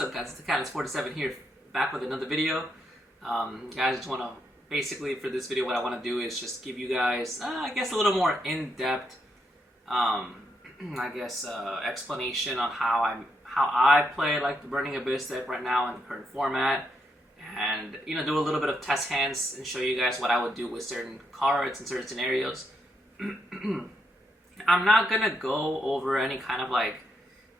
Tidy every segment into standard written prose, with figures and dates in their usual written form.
what's up guys, it's the Catalyst47 here, back with another video. Guys, I just want to, basically for this video what I want to do is just give you guys, I guess a little more in-depth, explanation on how I play like the Burning Abyss deck right now in the current format. And, you know, do a little bit of test hands and show you guys what I would do with certain cards in certain scenarios. I'm not going to go over any kind of like,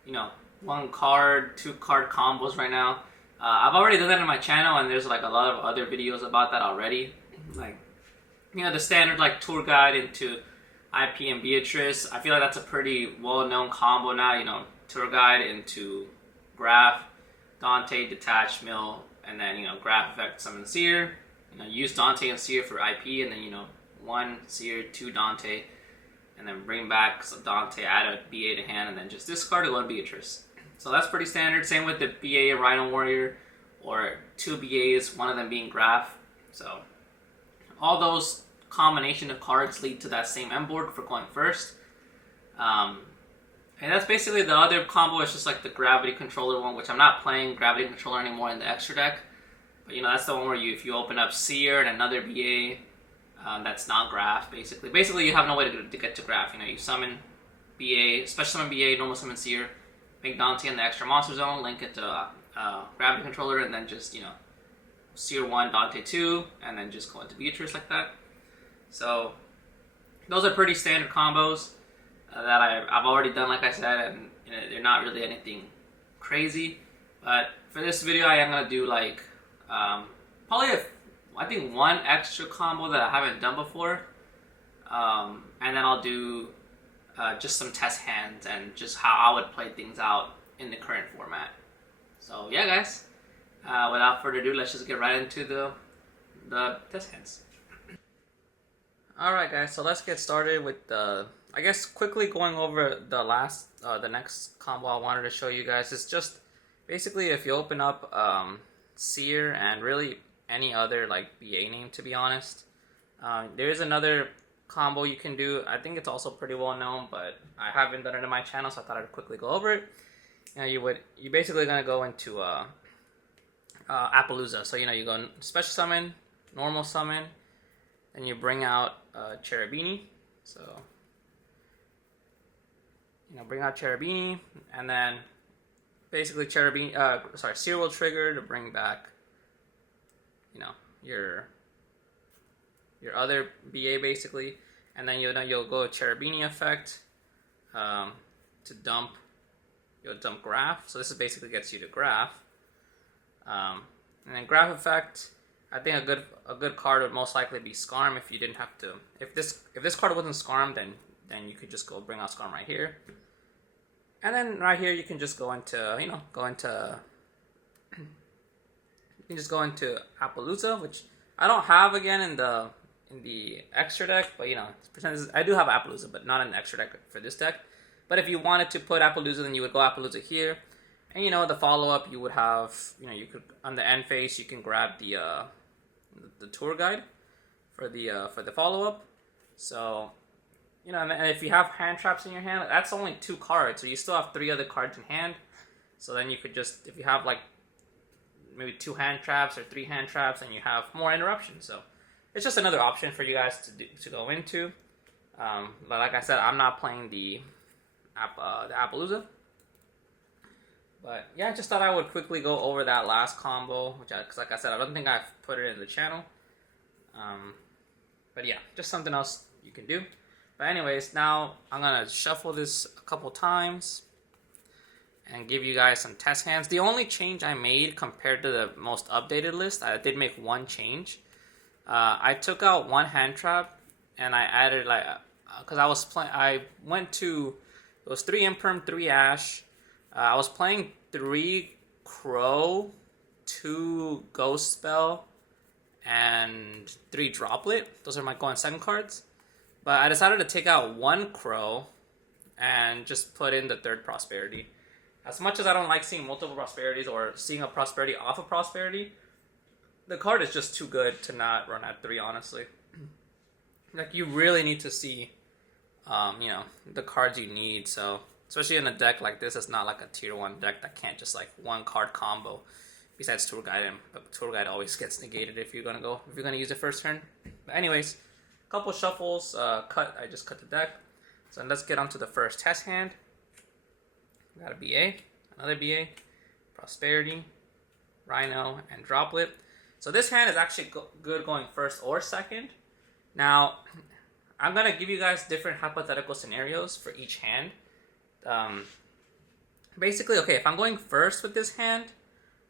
you know, 1 card, 2 card combos right now. I've already done that on my channel, and there's like a lot of other videos about that already. Like, you know, the standard like tour guide into IP and Beatrice. I feel like that's a pretty well-known combo now. You know, tour guide into Graph, Dante, Detach, Mill, and then, you know, Graph effect, summon Seer. You know, use Dante and Seer for IP, and then, you know, 1 Seer, 2 Dante, and then bring back some Dante, add a BA to hand, and then just discard a 1 Beatrice. So that's pretty standard. Same with the BA and Rhino Warrior, or 2 BAs, one of them being Graph. So all those combination of cards lead to that same M board for going first. And that's basically the other combo. It's just like the Gravity Controller one, which I'm not playing Gravity Controller anymore in the extra deck. But, you know, that's the one where if you open up Seer and another BA, that's not Graph, basically. Basically, you have no way to get to Graph. You know, you summon BA, special summon BA, normal summon Seer, make Dante in the extra monster zone, link it to Gravity Controller, and then just, you know, Seer 1, Dante 2, and then just go into Beatrice like that. So those are pretty standard combos that I've already done, like I said, and you know, they're not really anything crazy. But for this video, I am going to do like probably I think 1 extra combo that I haven't done before, and then I'll do just some test hands and just how I would play things out in the current format. So yeah, guys, without further ado, let's just get right into the test hands. Alright guys, so let's get started with the, I guess quickly going over the next combo I wanted to show you guys. Is just basically if you open up Seer and really any other like BA name, to be honest. There is another combo you can do. I think it's also pretty well known, but I haven't done it on my channel, so I thought I'd quickly go over it. You know, you're basically gonna go into Appaloosa. So, you know, you go special summon, normal summon, and you bring out Cherubini. So, you know, bring out Cherubini, and then basically Seer will trigger to bring back, you know, your other BA basically, and then you'll go Cherubini effect to dump. You'll dump Graph. So this is basically gets you to Graph, and then Graph effect. I think a good card would most likely be Scarm if you didn't have to. If this card wasn't Scarm, then you could just go bring out Scarm right here, and then right here you can just go into you can just go into Appaloosa, which I don't have again in the extra deck, but you know, I do have Appaloosa, but not in the extra deck for this deck. But if you wanted to put Appaloosa, then you would go Appaloosa here, and you know, the follow up you would have, you know, you could on the end phase you can grab the tour guide for the follow up. So, you know, and if you have hand traps in your hand, that's only 2 cards, so you still have 3 other cards in hand. So then you could just, if you have like maybe 2 hand traps or 3 hand traps, and you have more interruptions. So it's just another option for you guys to go into. But like I said, I'm not playing the Appaloosa. But yeah, I just thought I would quickly go over that last combo, because like I said, I don't think I've put it in the channel. But yeah, just something else you can do. But anyways, now I'm gonna shuffle this a couple times and give you guys some test hands. The only change I made compared to the most updated list, I did make 1 change. I took out 1 hand trap, and I added like, because I went to, it was 3 Imperm, 3 Ash. I was playing 3 Crow, 2 Ghost Spell, and 3 Droplet. Those are my going second cards. But I decided to take out 1 Crow and just put in the 3rd Prosperity. As much as I don't like seeing multiple Prosperities or seeing a Prosperity off of Prosperity, the card is just too good to not run at 3, honestly. Like, you really need to see, you know, the cards you need. So especially in a deck like this. It's not like a tier 1 deck that can't just like one card combo. Besides Tour Guide, but Tour Guide always gets negated if you're gonna use the first turn. But anyways, couple shuffles. I just cut the deck. So let's get onto the first test hand. We got a BA, another BA, Prosperity, Rhino, and Droplet. So this hand is actually good going first or second. Now, I'm gonna give you guys different hypothetical scenarios for each hand. Basically, okay, if I'm going first with this hand,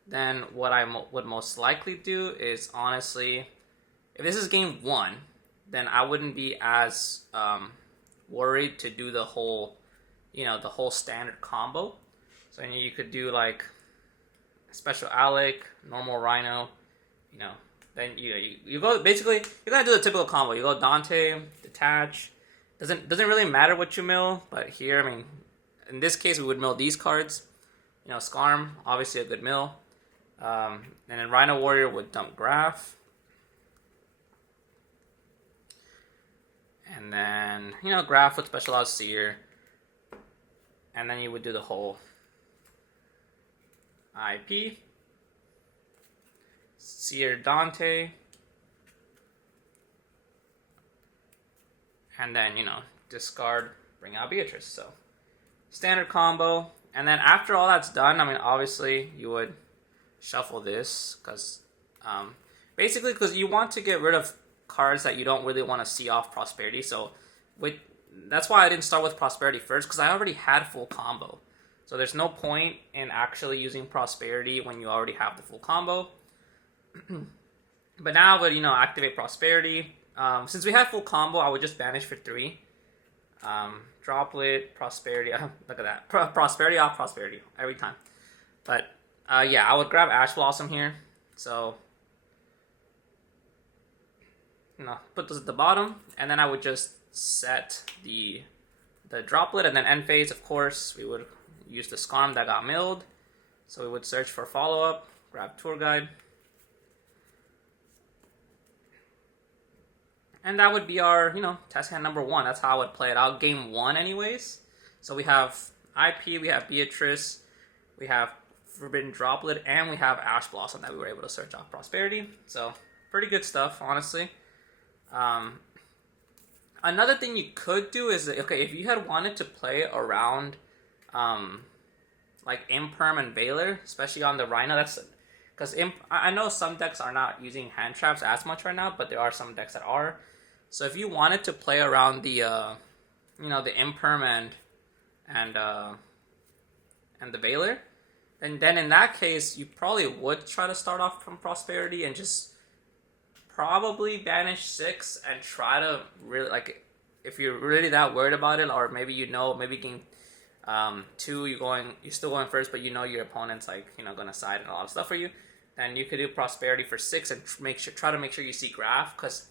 then what I would most likely do is, honestly, if this is game 1, then I wouldn't be as worried to do the whole, the whole standard combo. So you could do like special Alec, normal Rhino, then you go, basically you're gonna do the typical combo. You go Dante, detach. Doesn't really matter what you mill, but here, I mean, in this case we would mill these cards. Skarm, obviously a good mill. And then Rhino Warrior would dump Graph. And then, Graph would specialize Seer. And then you would do the whole IP. Seer Dante. And then, discard, bring out Beatrice. So, standard combo. And then after all that's done, I mean, obviously you would shuffle this basically because you want to get rid of cards that you don't really want to see off Prosperity. So that's why I didn't start with Prosperity first, because I already had full combo. So there's no point in actually using Prosperity when you already have the full combo. But now I would activate Prosperity. Since we have full combo, I would just banish for 3. Droplet, Prosperity. Look at that. Prosperity off Prosperity every time. But yeah, I would grab Ash Blossom here. So, put this at the bottom, and then I would just set the Droplet, and then end phase, of course, we would use the Skarm that got milled. So we would search for follow-up, grab Tour Guide. And that would be our, test hand number 1. That's how I would play it out. Game 1 anyways. So we have IP, we have Beatrice, we have Forbidden Droplet, and we have Ash Blossom that we were able to search off Prosperity. So, pretty good stuff, honestly. Another thing you could do is, okay, if you had wanted to play around, like Imperm and Veiler, especially on the Rhino, that's because I know some decks are not using hand traps as much right now, but there are some decks that are. So if you wanted to play around the, the Imperm and the Veiler, and then in that case, you probably would try to start off from Prosperity and just probably banish 6 and try to really, like, if you're really that worried about it, or maybe maybe game 2 you're still going first, but your opponent's like gonna side and a lot of stuff for you, then you could do Prosperity for 6 and try to make sure you see Graph, because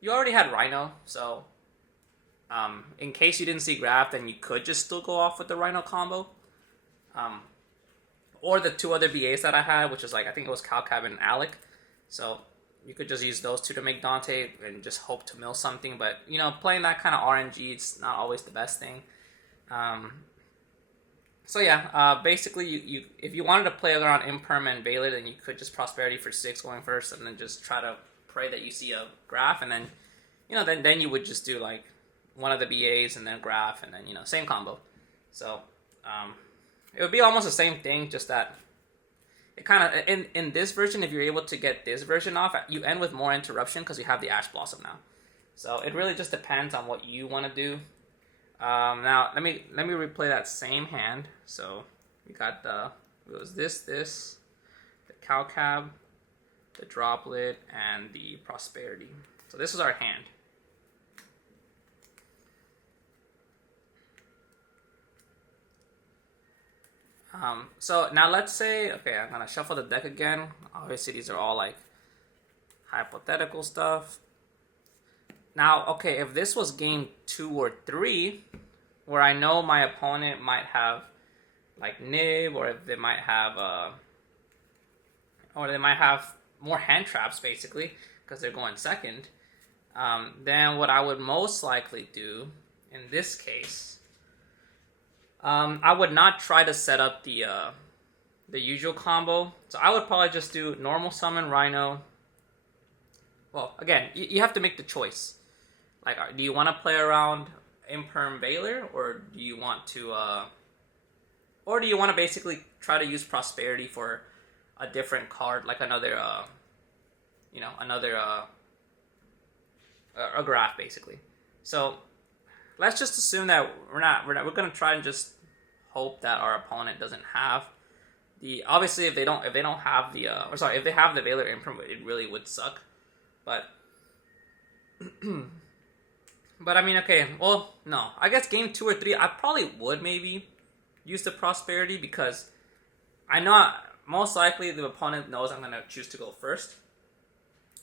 you already had Rhino. So in case you didn't see Graph, then you could just still go off with the Rhino combo. Or the 2 other BAs that I had, which was I think it was Calcab and Alec. So you could just use those 2 to make Dante and just hope to mill something. But, playing that kind of RNG, it's not always the best thing. So yeah, basically, you if you wanted to play around Imperm and Veiler, then you could just Prosperity for 6 going first, and then just try to pray that you see a Graph, and then, then you would just do like one of the BAs and then Graph, and then, same combo. So, it would be almost the same thing, just that it kind of, in this version, if you're able to get this version off, you end with more interruption because you have the Ash Blossom now. So it really just depends on what you want to do. Now let me replay that same hand. So we got it was this, the Calcab, the Droplet, and the Prosperity. So this is our hand. So now let's say, okay, I'm gonna shuffle the deck again. Obviously these are all like hypothetical stuff. Now, okay, if this was game 2 or 3, where I know my opponent might have like Nib, or if they might have more hand traps basically, because they're going second, then what I would most likely do in this case, I would not try to set up the usual combo. So I would probably just do normal summon Rhino. Well, again, you have to make the choice. Like, do you want to play around Imperm Veiler, or do you want to basically try to use Prosperity for a different card, like another a graph basically. So let's just assume that we're gonna try and just hope that our opponent doesn't have obviously if they don't have if they have the Veiler Imperm, it really would suck. But but I mean, okay, well, no, I guess game 2 or 3 I probably would maybe use the Prosperity, because I know most likely the opponent knows I'm gonna choose to go first.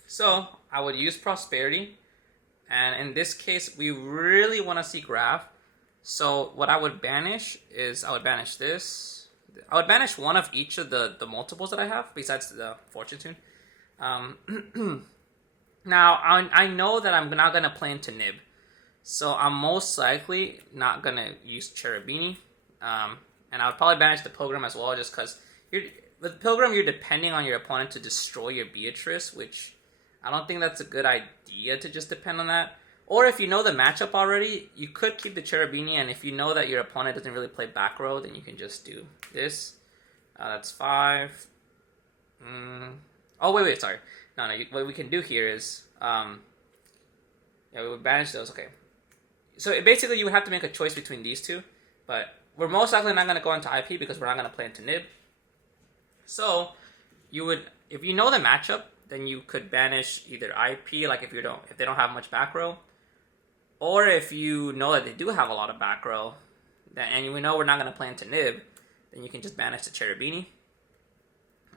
So I would use Prosperity, and in this case we really want to see Graph. So what I would banish is I would banish this. I would banish one of each of the multiples that I have besides the Fortune Tune. Now I know that I'm not gonna play into Nib, so I'm most likely not gonna use Cherubini. And I would probably banish the Pilgrim as well, just because with Pilgrim you're depending on your opponent to destroy your Beatrice, which I don't think that's a good idea to just depend on that. Or if you know the matchup already, you could keep the Cherubini, and if you know that your opponent doesn't really play back row, then you can just do this. That's 5. Oh, wait, sorry. No, what we can do here is, yeah, we would banish those, okay. So basically you would have to make a choice between these two, but we're most likely not going to go into IP because we're not going to play into Nib. So you would, if you know the matchup, then you could banish either IP, like if they don't have much back row, or if you know that they do have a lot of back row, and we know we're not going to play into Nib, then you can just banish the Cherubini.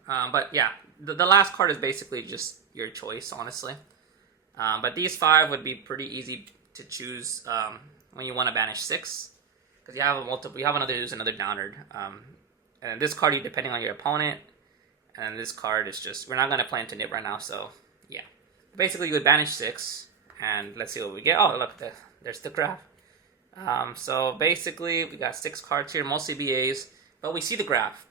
But yeah, the last card is basically just your choice, honestly. But these 5 would be pretty easy to choose when you want to banish 6, because you have a multiple. You have another Downard, and this card, depending on your opponent. And this card is just, we're not going to play into Nib right now, so yeah. Basically, you would banish 6, and let's see what we get. Oh, look, there's the graph. So basically, we got 6 cards here, mostly BAs, but we see the graph.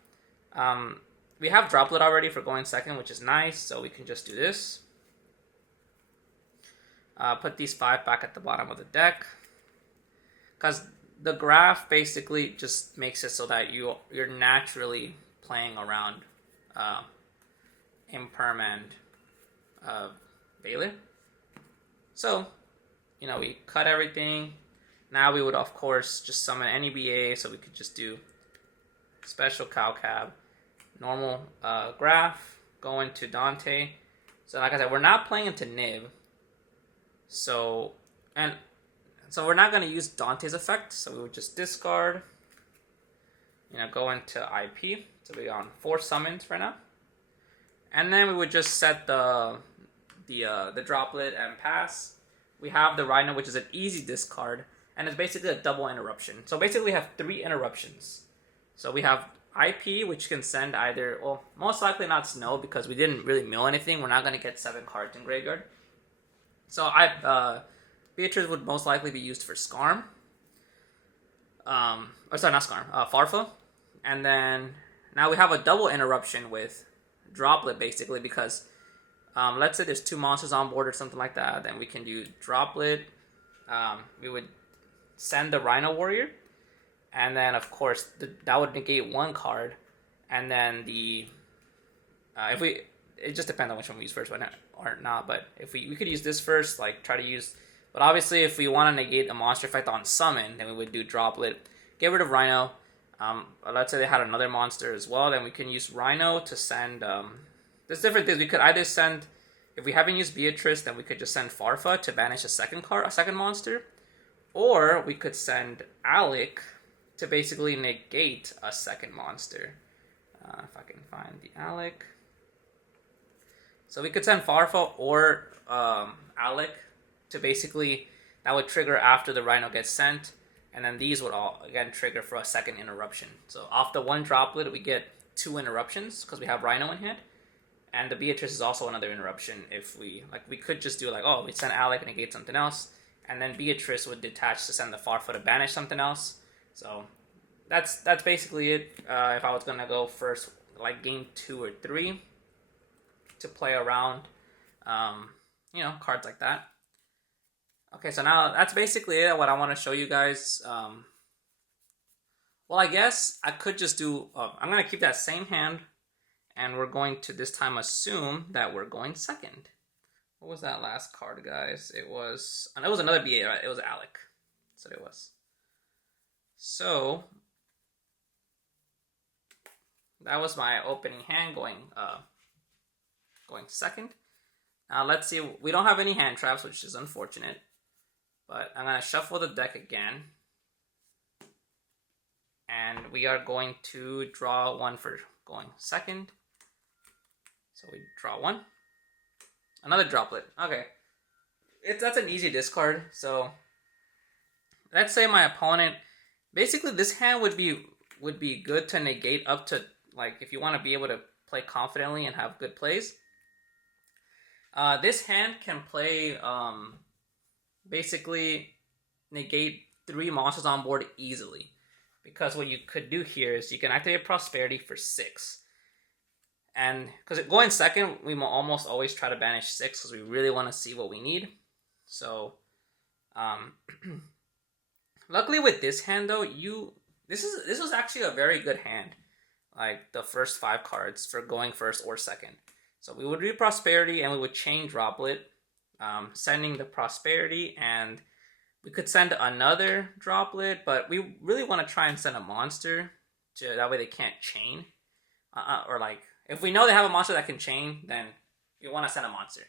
We have Droplet already for going second, which is nice, so we can just do this. Put these 5 back at the bottom of the deck, because the graph basically just makes it so that you're naturally playing around Imperm and Veiler. So, we cut everything. Now we would, of course, just summon any BA, so we could just do special Cowcab, normal graph, go into Dante. So like I said, we're not playing into Nib. So we're not going to use Dante's effect, so we would just discard, go into IP. So we're on 4 summons right now. And then we would just set the Droplet and pass. We have the Rhino, which is an easy discard, and it's basically a double interruption. So basically we have 3 interruptions. So we have IP, which can send either, well, most likely not Snow, because we didn't really mill anything. We're not going to get 7 cards in graveyard. So Beatrice would most likely be used for Skarm. Or sorry, not Skarm, Farfa. And then now we have a double interruption with Droplet, basically, because let's say there's 2 monsters on board or something like that, then we can do Droplet. We would send the Rhino Warrior, and then of course that would negate 1 card, and then it just depends on which one we use first or not, but if we could use this first, like try to use, but obviously if we want to negate a monster effect on summon, then we would do Droplet, get rid of Rhino. Let's say they had another monster as well, then we can use Rhino to send, there's different things. We could either send, if we haven't used Beatrice, then we could just send Farfa to banish a second monster, or we could send Alec to basically negate a second monster. If I can find the Alec. So we could send Farfa or Alec to basically, that would trigger after the Rhino gets sent, and then these would all, again, trigger for a second interruption. So off the 1 Droplet, we get 2 interruptions, because we have Rhino in hand, and the Beatrice is also another interruption. If we could just do we send Alec and negate something else, and then Beatrice would detach to send the Farfa to banish something else. So that's basically it. If I was gonna go first, like game 2 or 3, to play around, cards like that. Okay, so now that's basically it. What I want to show you guys. Well, I guess I could just do. I'm gonna keep that same hand, and we're going to this time assume that we're going second. What was that last card, guys? It was another BA, right? It was Alec. That's what it was. So that was my opening hand going second. Now let's see. We don't have any hand traps, which is unfortunate. But I'm gonna shuffle the deck again. And we are going to draw one for going second. So we draw one. Another droplet. Okay. That's an easy discard. So let's say my opponent, basically this hand would be good to negate up to, like, if you want to be able to play confidently and have good plays. This hand can play basically negate 3 monsters on board easily. Because what you could do here is you can activate Prosperity for 6. And because going second, we will almost always try to banish 6 because we really want to see what we need. So, luckily with this hand though, this was actually a very good hand. Like the first 5 cards for going first or second. So we would do Prosperity and we would chain Droplet, sending the Prosperity, and we could send another Droplet, but we really want to try and send a monster, that way they can't chain. Or like, if we know they have a monster that can chain, then you want to send a monster.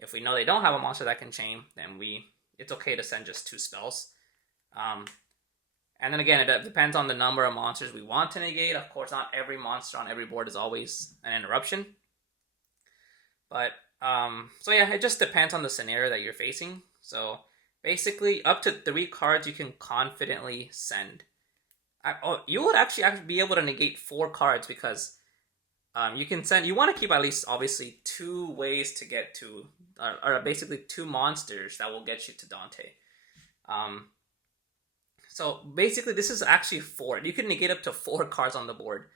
If we know they don't have a monster that can chain, then it's okay to send just 2 spells. And then again, it depends on the number of monsters we want to negate. Of course, not every monster on every board is always an interruption. But, so yeah, it just depends on the scenario that you're facing. So basically, up to 3 cards you can confidently send. You would actually be able to negate 4 cards because you can send. You want to keep at least, obviously, 2 ways to get to, or basically 2 monsters that will get you to Dante. So basically, this is actually 4. You can negate up to 4 cards on the board.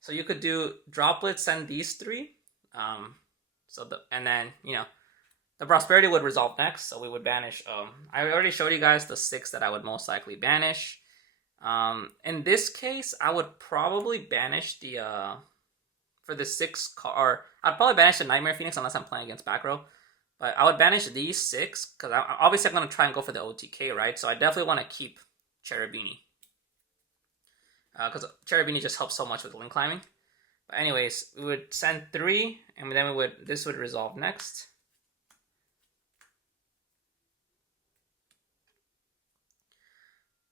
So you could do Droplet, send these 3. And then the Prosperity would resolve next, so we would banish. I already showed you guys the 6 that I would most likely banish. In this case, I would probably banish for the 6 card. I'd probably banish the Nightmare Phoenix unless I'm playing against back row. But I would banish these 6 because obviously I'm going to try and go for the OTK, right? So I definitely want to keep Cherubini. Because Cherubini just helps so much with link climbing. But anyways, we would send 3, and then this would resolve next.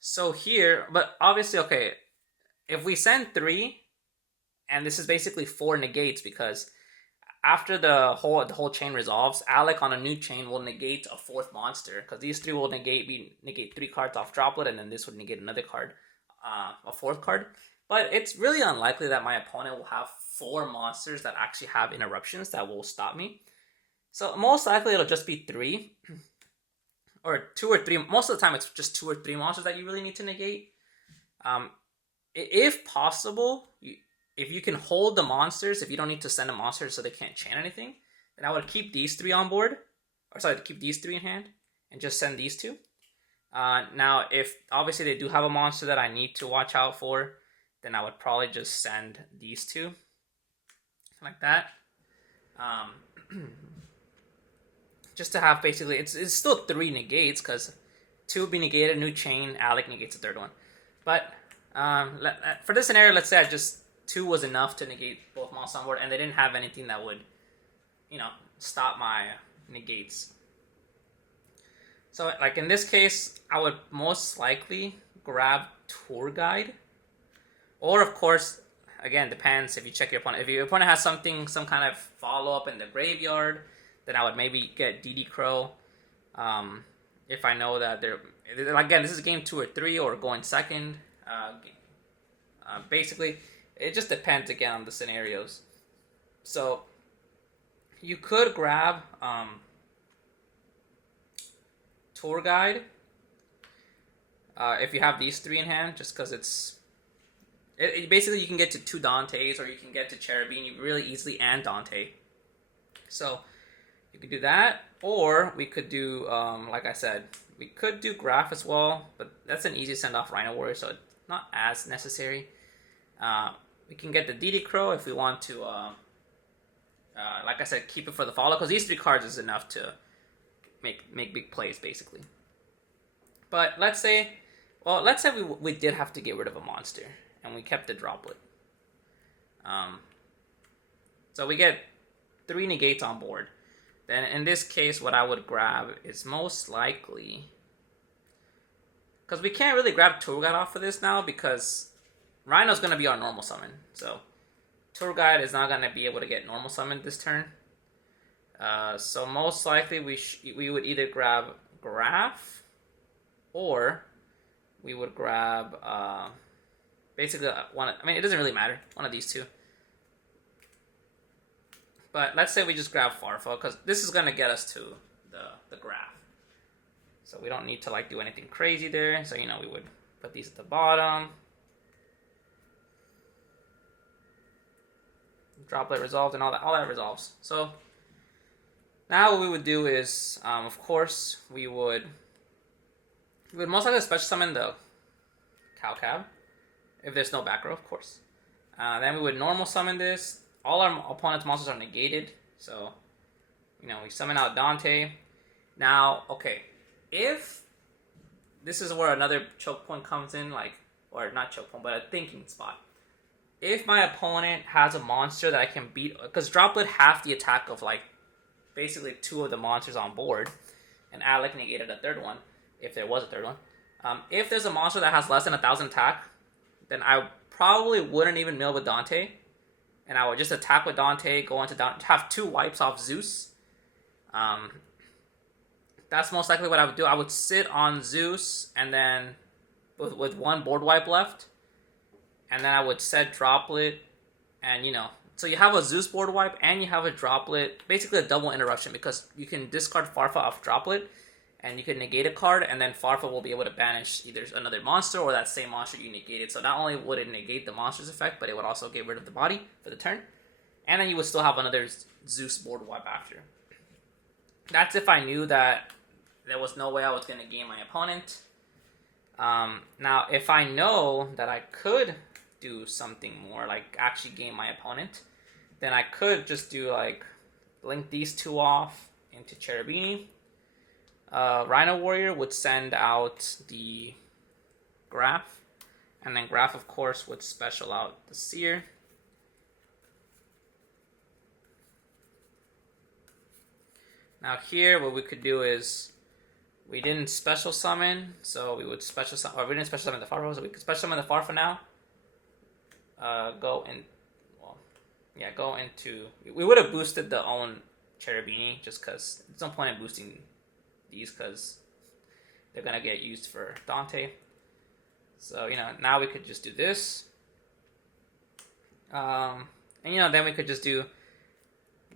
So here, but obviously, okay, if we send 3, and this is basically 4 negates, because after the whole chain resolves, Alec on a new chain will negate a 4th monster, because these 3 will negate 3 cards off Droplet, and then this would negate another card, a 4th card. But it's really unlikely that my opponent will have 4 monsters that actually have interruptions that will stop me. So most likely it'll just be 3. Or 2 or 3. Most of the time it's just 2 or 3 monsters that you really need to negate. If possible, if you can hold the monsters, if you don't need to send a monster so they can't chain anything, then I would keep these 3 on board. Or sorry, keep these 3 in hand and just send these 2. Now, if obviously they do have a monster that I need to watch out for, then I would probably just send these 2. Like that. Just to have basically, it's still 3 negates because 2 would be negated, new chain, Alec negates the 3rd one. But for this scenario, let's say 2 was enough to negate both monsters on board, and they didn't have anything that would, stop my negates. So like in this case, I would most likely grab Tour Guide. Or, of course, again, depends if you check your opponent. If your opponent has some kind of follow-up in the graveyard, then I would maybe get DD Crow. If I know that again, this is game 2 or 3 or going second. Basically, it just depends again on the scenarios. So, you could grab Tour Guide if you have these 3 in hand, just because it's Basically, you can get to 2 Dantes, or you can get to Cherubini really easily, and Dante. So you could do that, or we could do, like I said, we could do Graph as well, but that's an easy send off Rhino Warrior, so it's not as necessary. We can get the DD Crow if we want to, like I said, keep it for the follow, because these 3 cards is enough to make big plays, basically. But let's say we did have to get rid of a monster, and we kept the Droplet. So we get 3 negates on board. Then in this case, what I would grab is most likely, because we can't really grab Tour Guide off of this now, because Rhino's going to be our normal summon. So Tour Guide is not going to be able to get normal summoned this turn. So most likely we would either grab Graph, or we would grab basically one. I mean, it doesn't really matter. One of these 2. But let's say we just grab Farfa, because this is going to get us to the Graph. So we don't need to like do anything crazy there. So, we would put these at the bottom. Droplet resolved, and all that resolves. So now what we would do is, of course, we would most likely special summon the Cow Cab, if there's no back row, of course. Then we would normal summon this. All our opponent's monsters are negated, so, we summon out Dante. Now, okay, if this is where another choke point comes in, or not choke point, but a thinking spot. If my opponent has a monster that I can beat, because Droplet half the attack of, basically 2 of the monsters on board, and Alec negated a 3rd one, if there was a 3rd one. If there's a monster that has less than 1,000 attack, then I probably wouldn't even mill with Dante. And I would just attack with Dante, go into Dante, have 2 wipes off Zeus. That's most likely what I would do. I would sit on Zeus, and then with 1 board wipe left, and then I would set Droplet, and so you have a Zeus board wipe, and you have a Droplet, basically a double interruption, because you can discard Farfa off Droplet, and you can negate a card, and then Farfa will be able to banish either another monster or that same monster you negated. So not only would it negate the monster's effect, but it would also get rid of the body for the turn. And then you would still have another Zeus board wipe after. That's if I knew that there was no way I was going to game my opponent. Now, if I know that I could do something more, like actually game my opponent, then I could just do, link these 2 off into Cherubini. Rhino Warrior would send out the Graph, and then Graph, of course, would special out the Seer. Now here, what we could do is, we didn't special summon, so we would special summon, or we didn't special summon the Farfa, so we could special summon the Farfa now. Go into, we would have boosted the own Cherubini, just because there's no point in boosting these, because they're going to get used for Dante. So, now we could just do this. And, then we could just do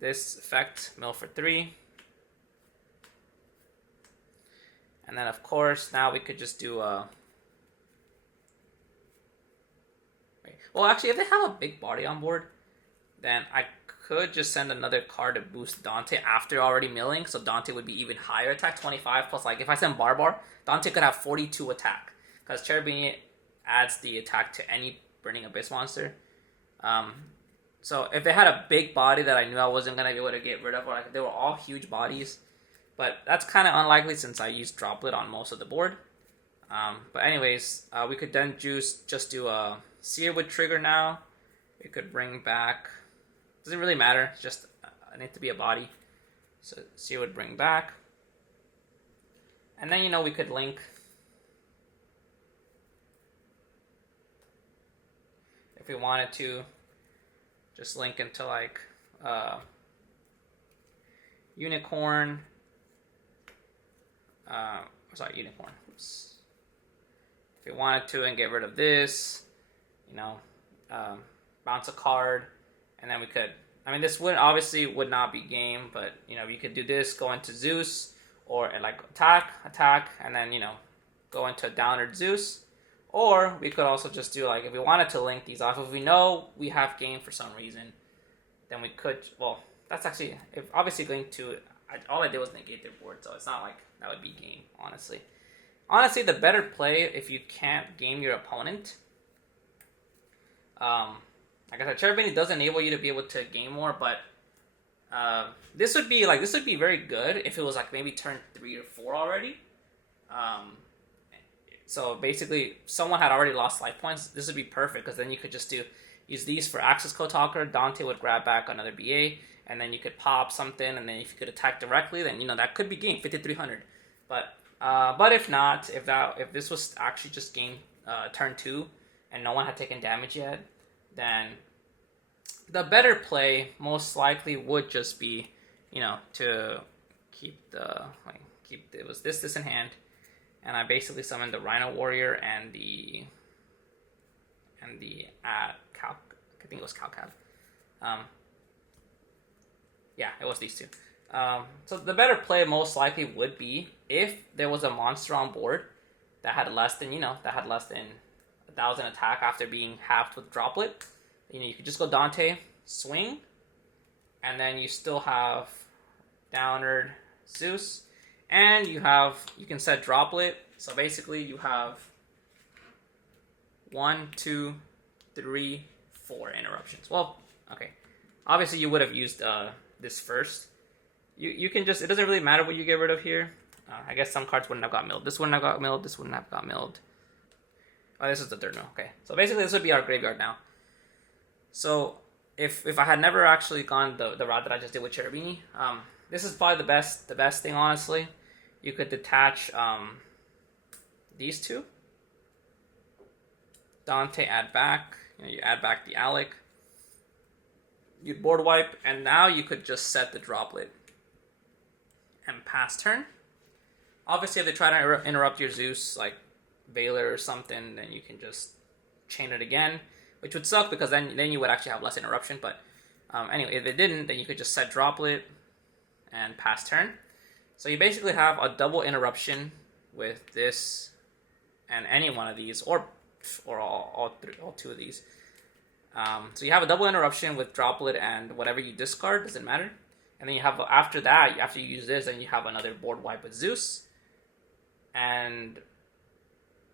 this effect, mill for 3. And then, of course, now we could just do well, actually, if they have a big body on board, then I could just send another card to boost Dante after already milling, so Dante would be even higher attack, 25, plus if I send Barbar, Dante could have 42 attack, because Cherubini adds the attack to any Burning Abyss monster. So if they had a big body that I knew I wasn't going to be able to get rid of, or they were all huge bodies, but that's kind of unlikely since I used Droplet on most of the board. But anyways, we could then just do a Seer with trigger now. We could bring back, doesn't really matter, it's just I need to be a body. So Seer would bring back. And then, we could link. If we wanted to, just link into Unicorn. Unicorn. Oops. If we wanted to and get rid of this, bounce a card, and then we could, this would not be game, but, you could do this, go into Zeus, or attack, and then, go into Downered Zeus, Or we could also just do, like, if we wanted to link these off, if we know we have game for some reason, then we could, well, that's actually, if obviously going to, all I did was negate their board, so it's not like that would be game, honestly. Honestly, the better play, if you can't game your opponent, like I said, Cherubini does enable you to be able to game more, but this would be very good if it was like maybe turn 3 or 4 already. So basically, someone had already lost life points. This would be perfect because then you could just use these for Access Code Talker. Dante would grab back another BA, and then you could pop something, and then if you could attack directly, then that could be game 5300. But if not, if this was actually just game turn 2 and no one had taken damage yet, then the better play most likely would just be to keep it was this in hand. And I basically summoned the Rhino Warrior and the Cal. I think it was Calcab. Yeah, it was these two. So the better play most likely would be if there was a monster on board that had less than 1,000 attack after being halved with Droplet. You could just go Dante, swing, and then you still have Downard, Zeus. And you can set Droplet. So basically you have 1, 2, 3, 4 interruptions. Well, okay. Obviously you would have used this first. You can just, it doesn't really matter what you get rid of here. I guess some cards wouldn't have got milled. This wouldn't have got milled. This wouldn't have got milled. Oh, this is the third mill. Okay. So basically this would be our graveyard now. So if I had never actually gone the route that I just did with Cherubini, this is probably the best thing, honestly. You could detach these two. Dante add back. You add back the Alec. You board wipe, and now you could just set the Droplet and pass turn. Obviously, if they try to interrupt your Zeus, like Valor or something, then you can just chain it again, which would suck because then you would actually have less interruption. But anyway, if they didn't, then you could just set Droplet and pass turn. So you basically have a double interruption with this and any one of these, or all two of these. So you have a double interruption with Droplet and whatever you discard, doesn't matter. And then you have, after you use this, then you have another board wipe with Zeus. And,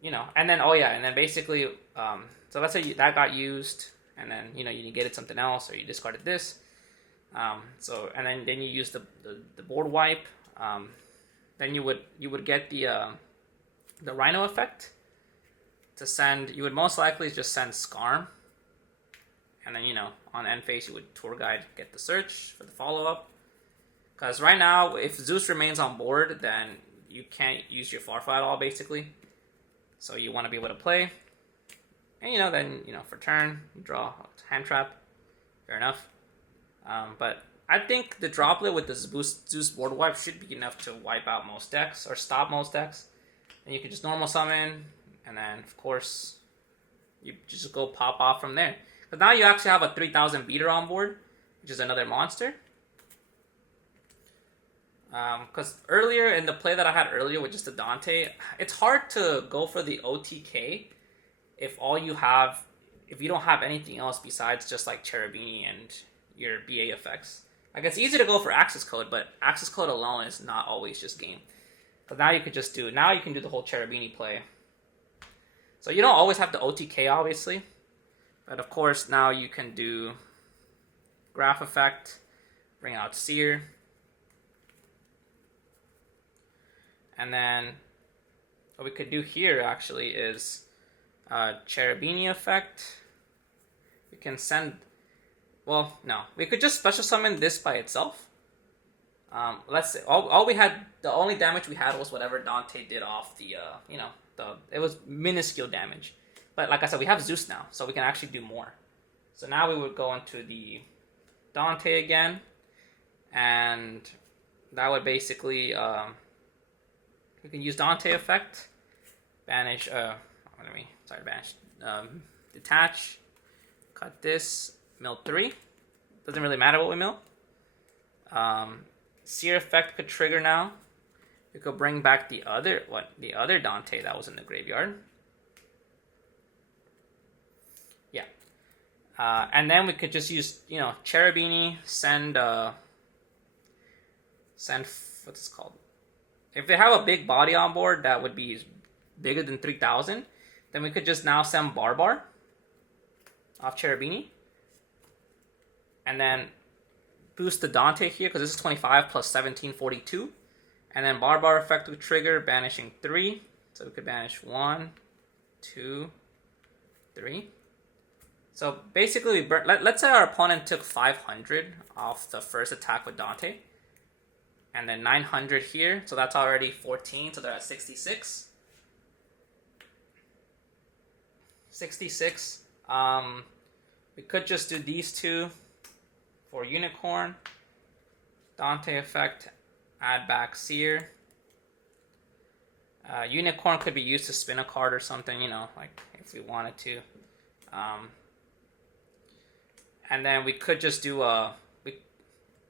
and then basically, so let's say that got used, and then, you negated something else, or you discarded this. And then you use the board wipe. Then you would get the Rhino effect to send. You would most likely just send Skarm, and then on end phase you would Tour Guide, get the search for the follow up. Because right now, if Zeus remains on board, then you can't use your Farfall at all, basically. So you want to be able to play, and then for turn you draw hand trap. Fair enough. But I think the Droplet with the Zeus board wipe should be enough to wipe out most decks, or stop most decks. And you can just normal summon, and then, of course, you just go pop off from there. But now you actually have a 3,000 beater on board, which is another monster. Because earlier, in the play that I had earlier with just the Dante, it's hard to go for the OTK if you don't have anything else besides just like Cherubini and your BA effects. Like, it's easy to go for access code, but access code alone is not always just game. But now you can do the whole Cherubini play. So you don't always have the OTK, obviously. But of course, now you can do Graph Effect, bring out Seer. And then what we could do here actually is Cherubini Effect. We can send... Well, no. We could just special summon this by itself. Let's say the only damage we had was whatever Dante did off it was minuscule damage. But like I said, we have Zeus now, so we can actually do more. So now we would go into the Dante again, and that would basically we can use Dante effect, banish. Detach, cut this. Mill 3. Doesn't really matter what we mill. Seer effect could trigger now. We could bring back the other Dante that was in the graveyard. And then we could just use, you know, Cherubini, send what's this called? If they have a big body on board that would be bigger than 3,000, then we could just now send Barbar off Cherubini. And then boost the Dante here, because this is 25 plus 17, 42. And then Barbar effective trigger, banishing 3. So we could banish 1, 2, 3. So basically, let's say our opponent took 500 off the first attack with Dante. And then 900 here, so that's already 14, so they're at 66. 66. We could just do these two for Unicorn. Dante effect, add back Seer. Unicorn could be used to spin a card or something, you know, like if we wanted to. And then we could just do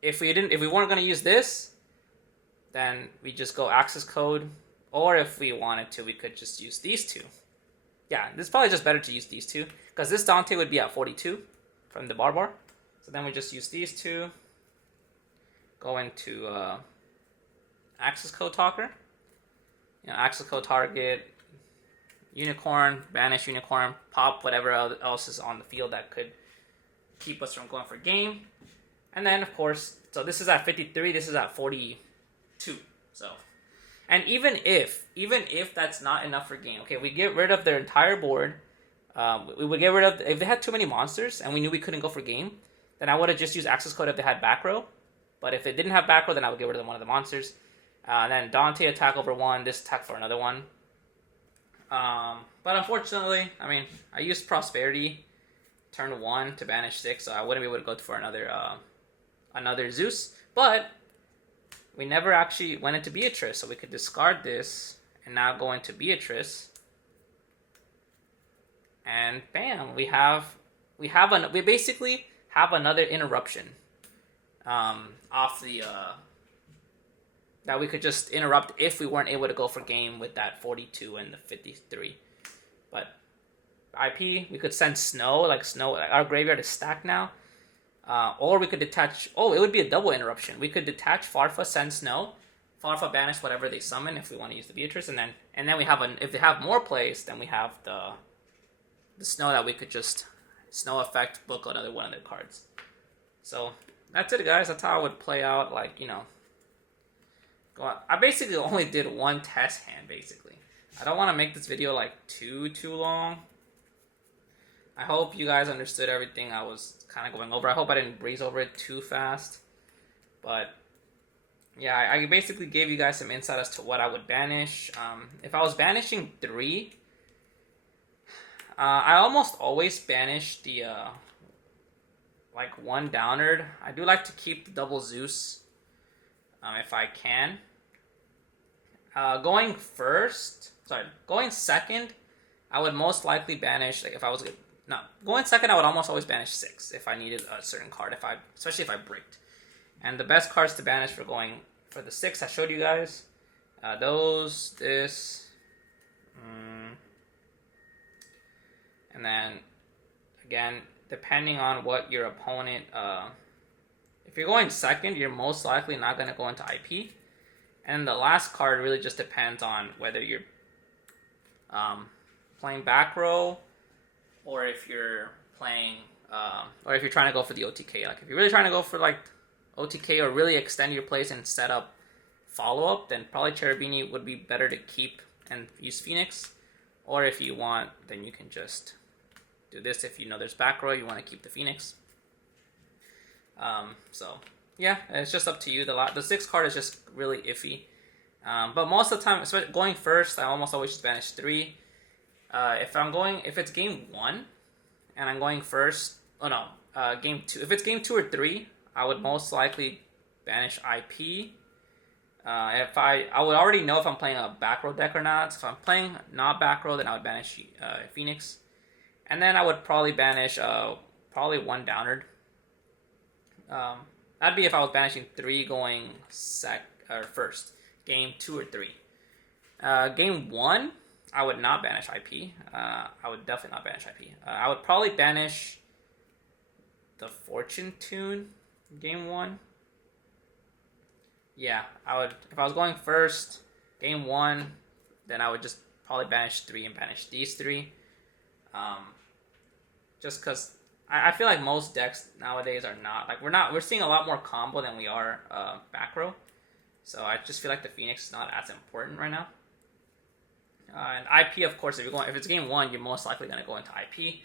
if we weren't going to use this, then we just go access code. Or if we wanted to, we could just use these two. Yeah, it's probably just better to use these two, because this Dante would be at 42 from the Barbar. So then we just use these two. Go into access code talker. You know, access code target, Unicorn, banish Unicorn, pop whatever else is on the field that could keep us from going for game. And then, of course, so this is at 53, this is at 42. So, and even if that's not enough for game, okay, we get rid of their entire board. We would get rid of, if they had too many monsters and we knew we couldn't go for game, then I would have just used access code if they had back row. But if they didn't have back row, then I would get rid of one of the monsters. Then Dante attack over 1, this attack for another 1. But unfortunately, I mean, I used Prosperity turn 1 to banish 6, so I wouldn't be able to go for another Zeus. But we never actually went into Beatrice, so we could discard this and now go into Beatrice. And bam, we basically have another interruption off the that we could just interrupt if we weren't able to go for game with that 42 and the 53. But IP, we could send Snow, like our graveyard is stacked now. Or we could detach, it would be a double interruption. We could detach Farfa, send Snow, Farfa banish whatever they summon if we want to use the Beatrice, and then we have if they have more plays, then we have the Snow that we could just Snow effect, book another one of their cards. So that's it, guys. That's how I would play out, like, you know. I basically only did one test hand, basically. I don't want to make this video like too long. I hope you guys understood everything I was kind of going over. I hope I didn't breeze over it too fast. But yeah, I basically gave you guys some insight as to what I would banish. If I was banishing 3, I almost always banish the like 1 Downard. I do like to keep the double Zeus if I can. Going second, I would most likely banish, like if I was going second, I would almost always banish 6 if I needed a certain card, especially if I bricked. And the best cards to banish for the 6 I showed you guys, this, and then again, depending on what your opponent, if you're going second, you're most likely not going to go into IP. And the last card really just depends on whether you're playing back row, or if you're playing, or if you're trying to go for the OTK. Like if you're really trying to go for like OTK or really extend your plays and set up follow-up, then probably Cherubini would be better to keep and use Phoenix. Or if you want, then you can just do this. If you know there's back row, you want to keep the Phoenix. So yeah, it's just up to you. The 6 card is just really iffy. But most of the time, especially going first, I almost always just banish 3. If it's game 1 and I'm going first, game 2. If it's game 2 or 3, I would most likely banish IP. If I would already know if I'm playing a back row deck or not. So if I'm playing not back row, then I would banish Phoenix, and then I would probably banish probably 1 Downard. That'd be if I was banishing 3 going first. Game 2 or 3. Game 1, I would not banish IP. I would definitely not banish IP. I would probably banish the Fortune Tune game 1. Yeah, I would, if I was going first, game 1, then I would just probably banish 3 and banish these 3. Just because I feel like most decks nowadays are not, like we're seeing a lot more combo than we are back row. So I just feel like the Phoenix is not as important right now. And IP, of course, if it's game 1, you're most likely going to go into IP.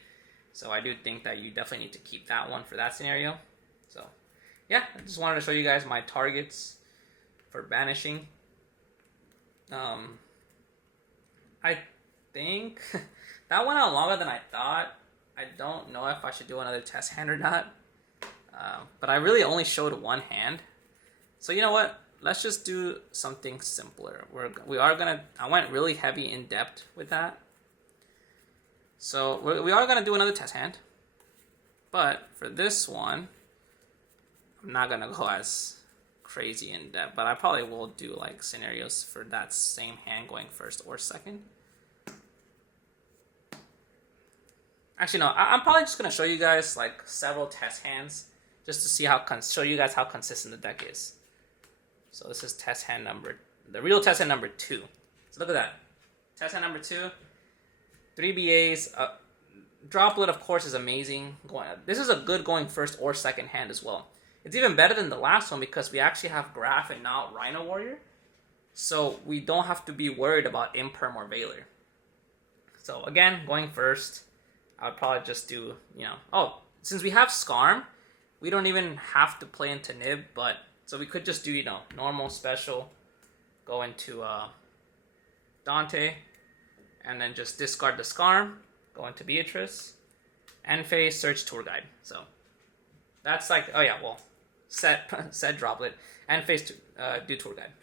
So I do think that you definitely need to keep that one for that scenario. So yeah, I just wanted to show you guys my targets for banishing. I think that went out longer than I thought. I don't know if I should do another test hand or not. But I really only showed one hand. So you know what? Let's just do something simpler. I went really heavy in depth with that. So we are gonna do another test hand. But for this one, I'm not gonna go as crazy in depth, but I probably will do like scenarios for that same hand going first or second. Actually, no, I'm probably just gonna show you guys like several test hands just to see show you guys how consistent the deck is. So this is test hand the real test hand number 2. So look at that, test hand number 2, 3 BAs. Droplet, of course, is amazing. This is a good going first or second hand as well. It's even better than the last one because we actually have Graph and now Rhino Warrior. So we don't have to be worried about Imperm or Veiler. So again, going first, I would probably just do, since we have Skarm, we don't even have to play into Nib, but so we could just do, normal, special, go into Dante, and then just discard the Skarm, go into Beatrice, end phase, search Tour Guide. So that's like, set Droplet, end phase do Tour Guide.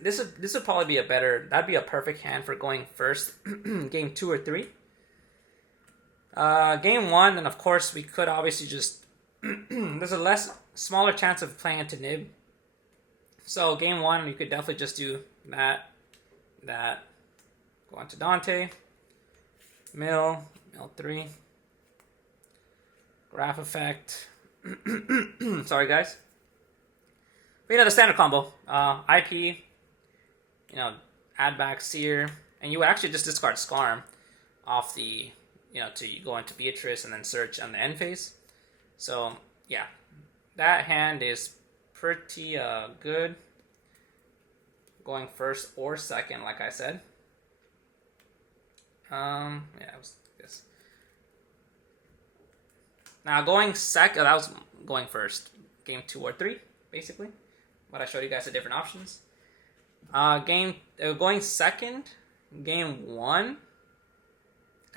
This would probably be that'd be a perfect hand for going first, game 2 or 3. Game 1, and of course we could obviously just there's a smaller chance of playing into Nib. So game 1, you could definitely just do that, go on to Dante, mill 3, Graph effect. Sorry guys. But the standard combo, IP, add back Seer, and you would actually just discard Skarm off the, to go into Beatrice and then search on the end phase. So yeah, that hand is pretty good going first or second, like I said. It was this. Now going second, that was going first, game 2 or 3, basically. But I showed you guys the different options. Going second, game 1.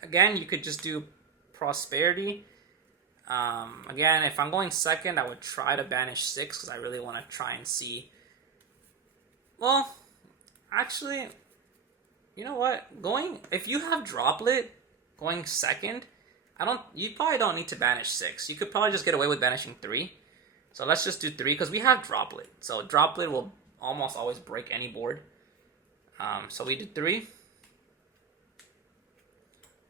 Again, you could just do Prosperity. Again, if I'm going second, I would try to banish 6 because I really want to try and see. Well, actually, you know what? If you have Droplet going second, you probably don't need to banish 6. You could probably just get away with banishing 3. So let's just do 3 because we have Droplet. So Droplet will almost always break any board. So we did 3.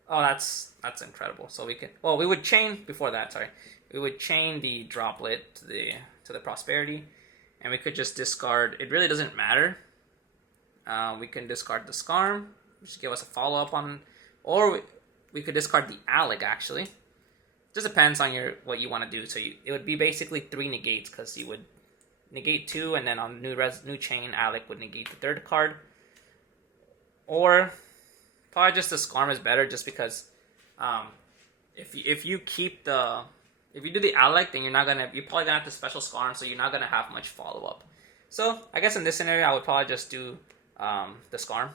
Oh, that's incredible. So we would chain before that. Sorry, we would chain the Droplet to the Prosperity, and we could just discard. It really doesn't matter. We can discard the Skarm, which give us a follow up on, or we could discard the Alec actually. Just depends on what you want to do. So it would be basically 3 negates because you would negate 2, and then on new chain, Alec would negate the 3rd card. Or probably just the Skarm is better, just because if you do the Alec, then you're probably gonna have to special Skarm, so you're not gonna have much follow up. So I guess in this scenario, I would probably just do the Skarm.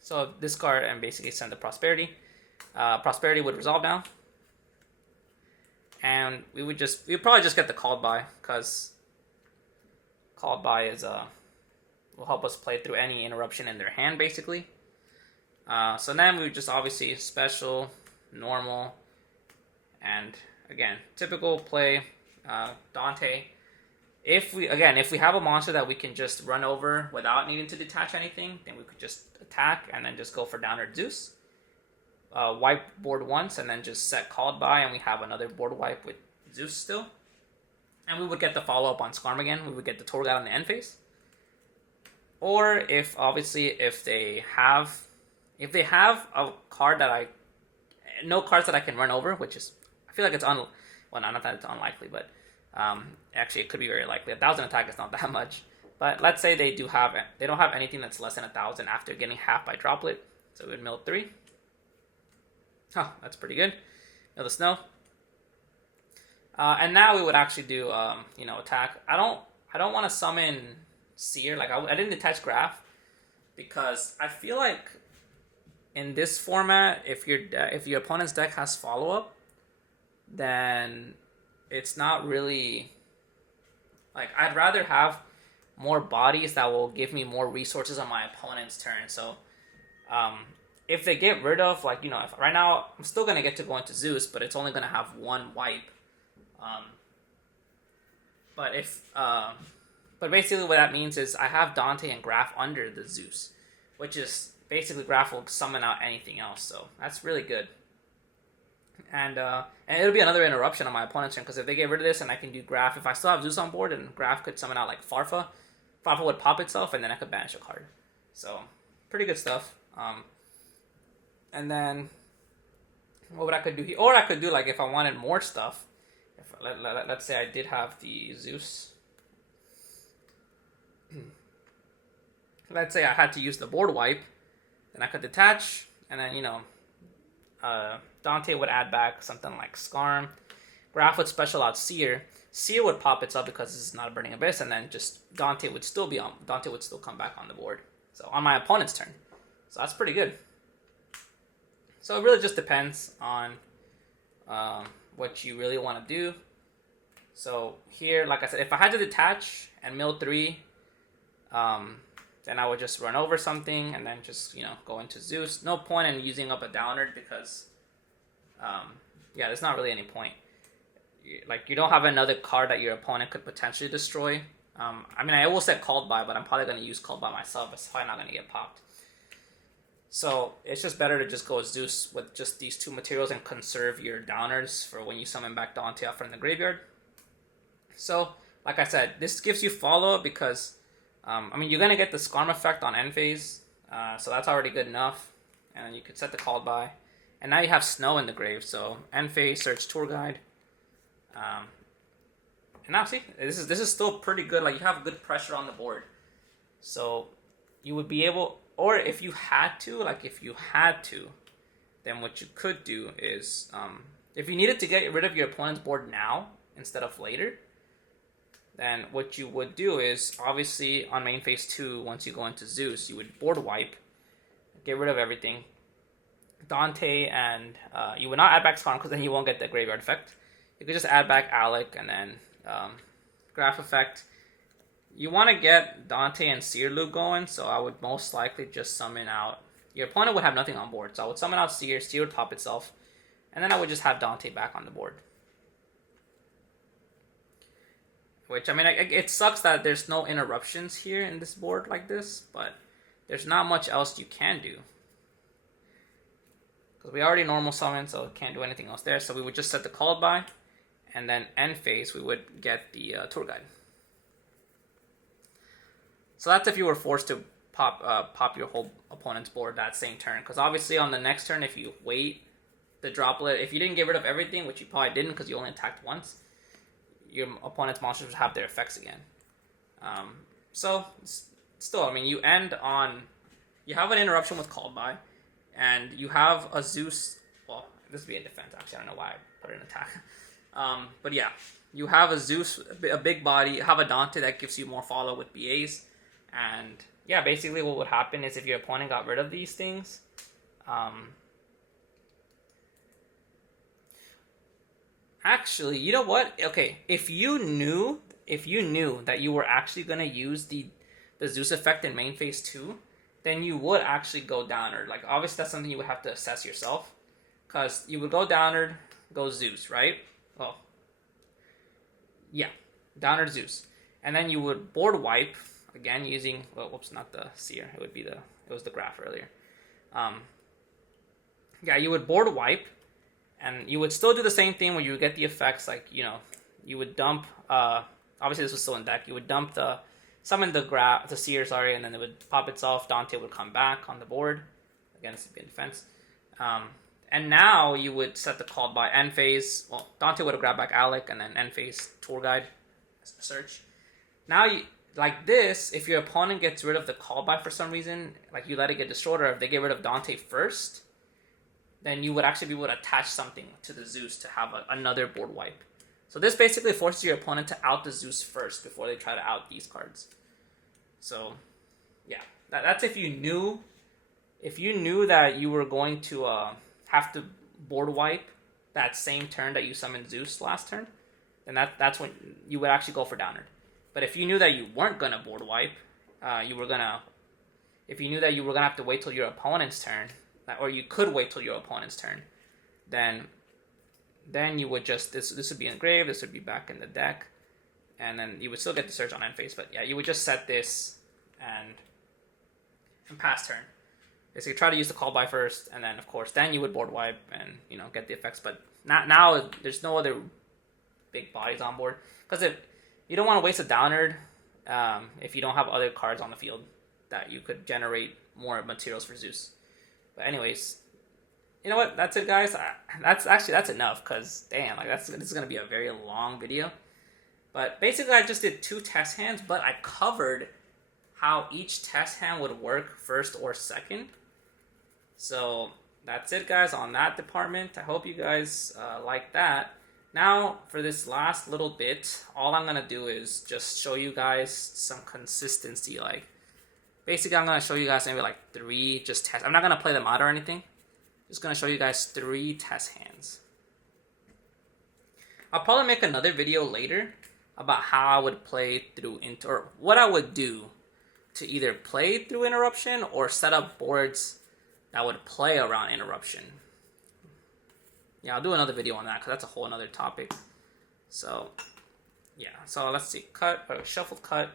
So discard and basically send the Prosperity. Prosperity would resolve now. And we'd probably just get the called by, because called by will help us play through any interruption in their hand, basically. So then we would just obviously special, normal, and again, typical play Dante. If we have a monster that we can just run over without needing to detach anything, then we could just attack and then just go for Downward Zeus. wipe board once and then just set called by, and we have another board wipe with Zeus still. And we would get the follow-up on Skarm again. We would get the Tour Guide on the end phase. Or if they have a card that no cards that I can run over, which is, I feel like it's well, not that it's unlikely, but actually it could be very likely. 1,000 attack is not that much. But let's say they don't have anything that's less than 1,000 after getting half by Droplet. So we would mill 3. Huh, that's pretty good. Mill the Snow. And now we would actually do, attack. I don't want to summon Seer. Like, I didn't detach Graph because I feel like in this format, if your opponent's deck has follow-up, then it's not really... Like, I'd rather have more bodies that will give me more resources on my opponent's turn. So, if they get rid of, like, if right now, I'm still going to get to go into Zeus, but it's only going to have one wipe. But basically what that means is I have Dante and Graph under the Zeus, which is basically Graph will summon out anything else. So that's really good. And it'll be another interruption on my opponent's turn, because if they get rid of this and I can do Graph, if I still have Zeus on board and Graph could summon out like Farfa would pop itself and then I could banish a card. So pretty good stuff. And then what would I could do here? Or I could do, like, if I wanted more stuff. Let's say I did have the Zeus. Let's say I had to use the board wipe. Then I could detach. And then, Dante would add back something like Skarm. Graph would special out Seer. Seer would pop itself because this is not a Burning Abyss. And then just Dante would still come back on the board. So on my opponent's turn. So that's pretty good. So it really just depends on what you really want to do. So here, like I said, if I had to detach and mill 3, then I would just run over something and then just, go into Zeus. No point in using up a Downer because, there's not really any point. Like, you don't have another card that your opponent could potentially destroy. I will set Called By, but I'm probably going to use Called By myself. It's probably not going to get popped. So it's just better to just go Zeus with just these 2 materials and conserve your Downers for when you summon back Dante out from the graveyard. So, like I said, this gives you follow-up because, you're going to get the Skarm effect on end phase, so that's already good enough. And then you could set the Called By. And now you have Snow in the grave, so end phase, search Tour Guide. And now, see, this is still pretty good. Like, you have good pressure on the board. So, you would be able... Or if you had to, then what you could do is, if you needed to get rid of your opponent's board now instead of later, then what you would do is, obviously, on main phase 2, once you go into Zeus, you would board wipe, get rid of everything. Dante and, you would not add back Spawn because then you won't get the graveyard effect. You could just add back Alec and then Graph effect. You want to get Dante and Seer loop going, so I would most likely just summon out... Your opponent would have nothing on board, so I would summon out Seer, Seer would pop itself, and then I would just have Dante back on the board. Which, it sucks that there's no interruptions here in this board like this, but there's not much else you can do. Because we already normal summon, so can't do anything else there, so we would just set the Called By, and then end phase, we would get the Tour Guide. So that's if you were forced to pop your whole opponent's board that same turn. Because obviously on the next turn, if you wait the Droplet, if you didn't get rid of everything, which you probably didn't because you only attacked once, your opponent's monsters would have their effects again. So still, you end on... You have an interruption with Called By, and you have a Zeus... Well, this would be a defense, actually. I don't know why I put it in attack. But yeah, you have a Zeus, a big body, you have a Dante that gives you more follow with BAs. And yeah, basically what would happen is if your opponent got rid of these things, actually, you know what? Okay, if you knew that you were actually gonna use the Zeus effect in main phase 2, then you would actually go Downer. Like, obviously that's something you would have to assess yourself, because you would go Downer, go Zeus, right? Oh, yeah, Downer Zeus, and then you would board wipe. Again, using, not the Seer. It was the Graph earlier. yeah, you would board wipe, and you would still do the same thing where you would get the effects, like, you know, you would dump, obviously this was still in deck, you would dump summon the seer, sorry, and then it would pop itself, Dante would come back on the board, again, this would be in defense, and now you would set the called by end phase, well, Dante would have grabbed back Alec, and then end phase tour guide, search. Now, like this, if your opponent gets rid of the call by for some reason, like you let it get destroyed, or if they get rid of Dante first, then you would actually be able to attach something to the Zeus to have another board wipe. So this basically forces your opponent to out the Zeus first before they try to out these cards. So, yeah, that's if you knew that you were going to have to board wipe that same turn that you summoned Zeus last turn, then that's when you would actually go for Downard. But if you knew that you weren't gonna board wipe, if you knew that you were gonna have to wait till your opponent's turn, or you could wait till your opponent's turn, then you would just this would be engraved, this would be back in the deck, and then you would still get the search on end phase. But yeah, you would just set this and pass turn. Basically, try to use the call by first, and then of course, then you would board wipe and get the effects. But now there's no other big bodies on board, because if you don't want to waste a Downard if you don't have other cards on the field that you could generate more materials for Zeus. But anyways, you know what? That's it, guys. That's enough, because damn, like this is gonna be a very long video. But basically, I just did 2 test hands, but I covered how each test hand would work first or second. So that's it, guys, on that department. I hope you guys like that. Now, for this last little bit, all I'm gonna do is just show you guys some consistency. Like, basically, I'm gonna show you guys maybe like 3 just tests. I'm not gonna play them out or anything. Just gonna show you guys 3 test hands. I'll probably make another video later about how I would play through or what I would do to either play through interruption or set up boards that would play around interruption. Yeah, I'll do another video on that, because that's a whole another topic. So, yeah. So let's see. Shuffle cut.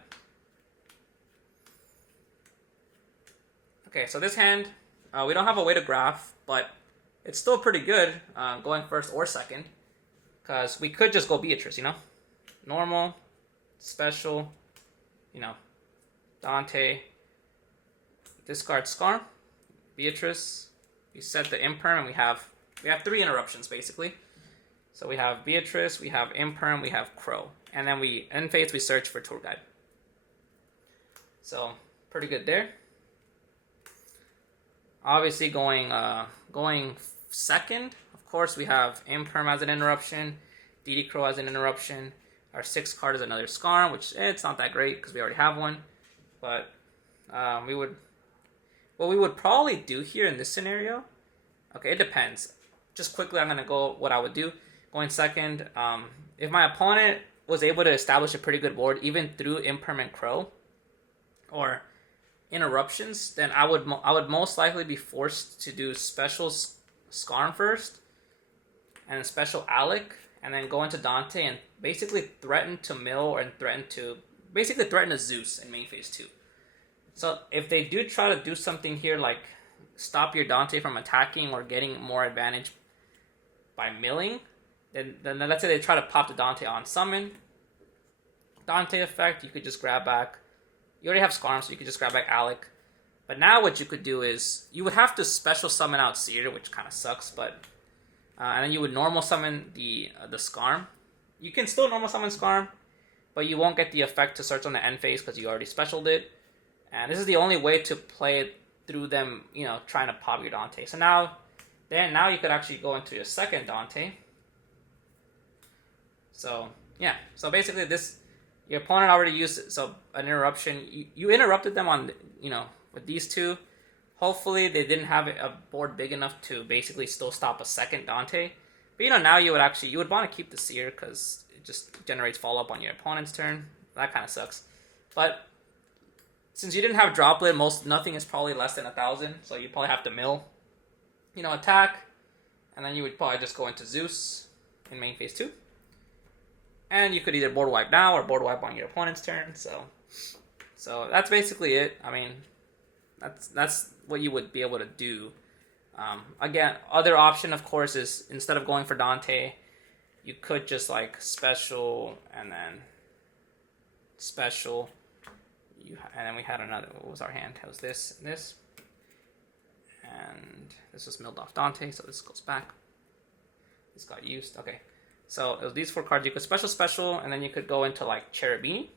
Okay, so this hand, we don't have a way to graph, but it's still pretty good going first or second, because we could just go Beatrice, Normal, special, Dante, discard Scar, Beatrice, we set the imperm, and we have 3 interruptions, basically. So we have Beatrice, we have imperm, we have Crow, and then end phase, we search for tour guide. So pretty good there. Obviously, going second, of course, we have imperm as an interruption, DD Crow as an interruption. Our 6th card is another Scar, which it's not that great because we already have one. But what we would probably do here in this scenario, okay, it depends. Just quickly, I'm going to go what I would do. Going second, if my opponent was able to establish a pretty good board, even through impermanent Crow or interruptions, then I would most likely be forced to do special Skarn first, and special Alec, and then go into Dante and basically threaten to mill and threaten a Zeus in main phase 2. So if they do try to do something here, like stop your Dante from attacking or getting more advantage by milling, then let's say they try to pop the Dante on summon. Dante effect, you could just grab back. You already have Skarm, so you could just grab back Alec. But now what you could do is, you would have to special summon out Seer, which kind of sucks, but... and then you would normal summon the Skarm. You can still normal summon Skarm, but you won't get the effect to search on the end phase because you already specialed it. And this is the only way to play it through them, trying to pop your Dante. So now you could actually go into your second Dante. So, yeah. So basically your opponent already used an interruption. You interrupted them on, with these 2. Hopefully they didn't have a board big enough to basically still stop a second Dante. But now you would want to keep the Seer because it just generates follow-up on your opponent's turn. That kind of sucks. But since you didn't have Droplet, nothing is probably less than 1,000. So you probably have to mill, attack. And then you would probably just go into Zeus in main phase 2. And you could either board wipe now or board wipe on your opponent's turn. So that's basically it. I mean, that's what you would be able to do Again, other option, of course, is instead of going for Dante, you could just like special and then special. And then we had another. What was our hand? It was this and this. And this was milled off Dante, so this goes back. This got used. Okay. So it was these 4 cards. You could special, and then you could go into like Cherubini.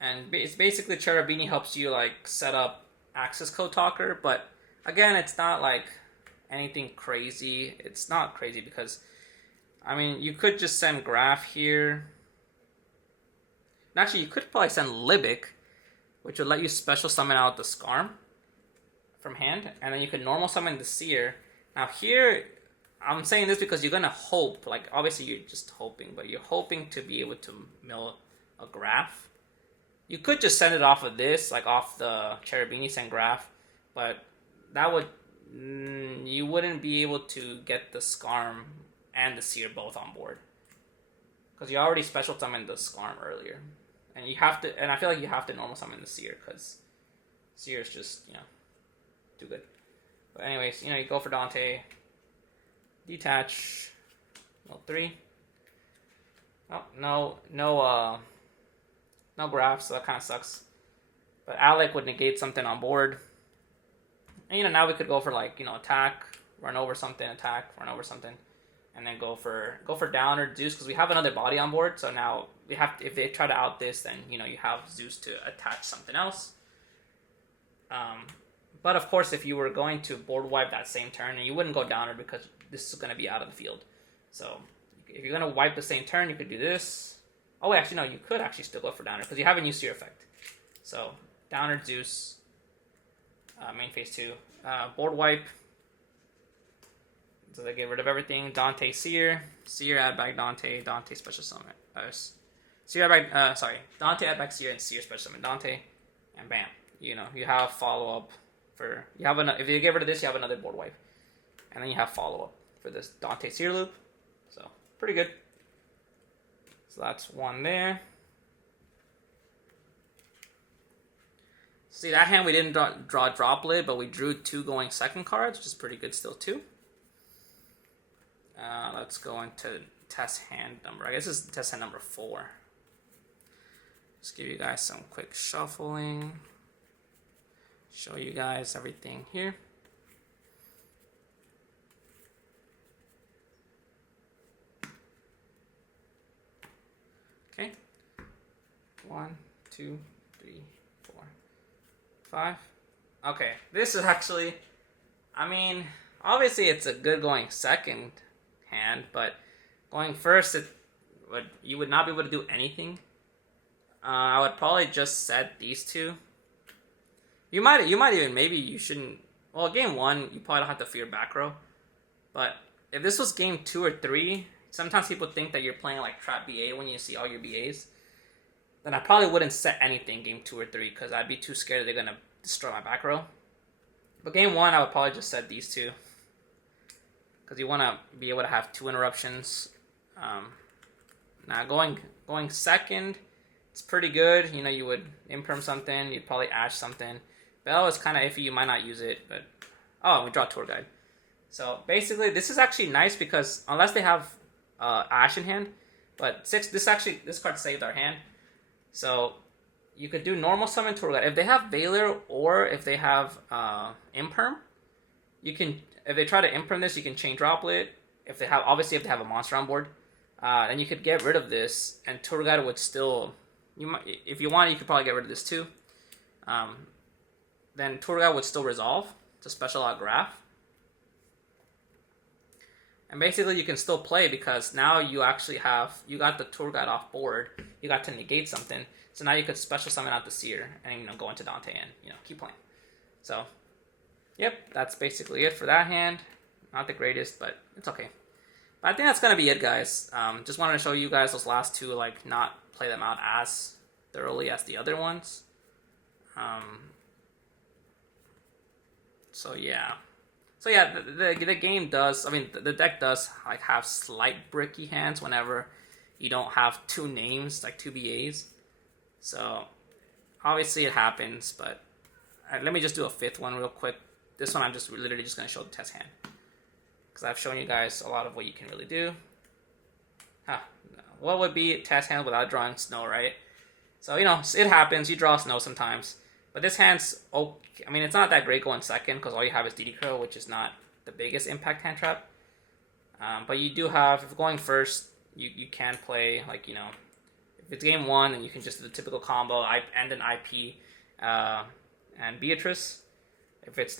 And it's basically Cherubini helps you like set up Access Code Talker, but again, it's not like anything crazy. It's not crazy because, I mean, you could just send Graph here. And actually, you could probably send Libic, which would let you special summon out the Skarm from hand, and then you could normal summon the Seer. Now here, I'm saying this because you're gonna hope, like obviously you're just hoping, but you're hoping to be able to mill a Graph. You could just send it off of this, like off the Cherubini, send Graph, but that would, you wouldn't be able to get the Skarm and the Seer both on board. Because you already special summoned the Skarm earlier. And you have to, and I feel like you have to normal summon the Seer, because Seer is just, too good. But anyways, you go for Dante, detach, no 3. Oh, no Graph, so that kind of sucks. But Alec would negate something on board. And now we could go for like, attack, run over something, attack, run over something. And then go for Downer, Zeus, because we have another body on board. So now we have to, if they try to out this, then you have Zeus to attach something else. But of course, if you were going to board wipe that same turn, and you wouldn't go Downer because this is going to be out of the field. So if you're going to wipe the same turn, you could do this. Oh, actually, no, you could actually still go for Downer because you have a new Seer effect. So Downer, Zeus, main phase 2, board wipe. So they get rid of everything. Dante, Seer, add back Dante, special summon. Seer add back, Dante add back Seer, and Seer special summon Dante, and bam. You have follow up for, if you get rid of this, you have another board wipe. And then you have follow up for this Dante Seer loop. So, pretty good. So that's one there. See, that hand we didn't draw Droplet, but we drew 2 going second cards, which is pretty good still too. Let's go into test hand number. I guess this is test hand number 4. Just give you guys some quick shuffling. Show you guys everything here. Okay. 1, 2, 3, 4, 5. Okay, this is actually, obviously it's a good going second hand, but going first, you would not be able to do anything. I would probably just set these 2. You might even, maybe you shouldn't. Well, game 1, you probably don't have to fear back row. But if this was game 2 or 3, sometimes people think that you're playing like trap BA when you see all your BAs. Then I probably wouldn't set anything game 2 or 3 because I'd be too scared they're gonna destroy my back row. But game 1, I would probably just set these 2. Because you want to be able to have 2 interruptions. Now going second, it's pretty good. You would imperm something. You'd probably ash something. Bell is kind of iffy. You might not use it, but we draw Tour Guide. So basically, this is actually nice because unless they have ash in hand, but 6. This card saved our hand. So you could do normal summon Tour Guide if they have Valor or if they have imperm. You can. If they try to imprint this, you can chain Droplet. If they have a monster on board, then you could get rid of this, and Tour Guide would still. If you want, you could probably get rid of this too. Then Tour Guide would still resolve to special out Graph, and basically you can still play because now you got the Tour Guide off board. You got to negate something, so now you could special summon out the Seer and go into Dante and keep playing. So. Yep, that's basically it for that hand. Not the greatest, but it's okay. But I think that's going to be it, guys. Just wanted to show you guys those last 2, not play them out as thoroughly as the other ones. So yeah, the game does, the deck does have slight bricky hands whenever you don't have 2 names, 2 BAs. So obviously it happens, but let me just do a 5th one real quick. this one I'm just literally just going to show the test hand. Because I've shown you guys a lot of what you can really do. What would be a test hand without drawing snow, right? So, you know, it happens. You draw snow sometimes. But this hand's okay. I mean, it's not that great going second because all you have is DD Crow, which is not the biggest impact hand trap. But you do have, if going first, you can play, like, you know, if it's game 1, then you can just do the typical combo, and an IP, and Beatrice. If it's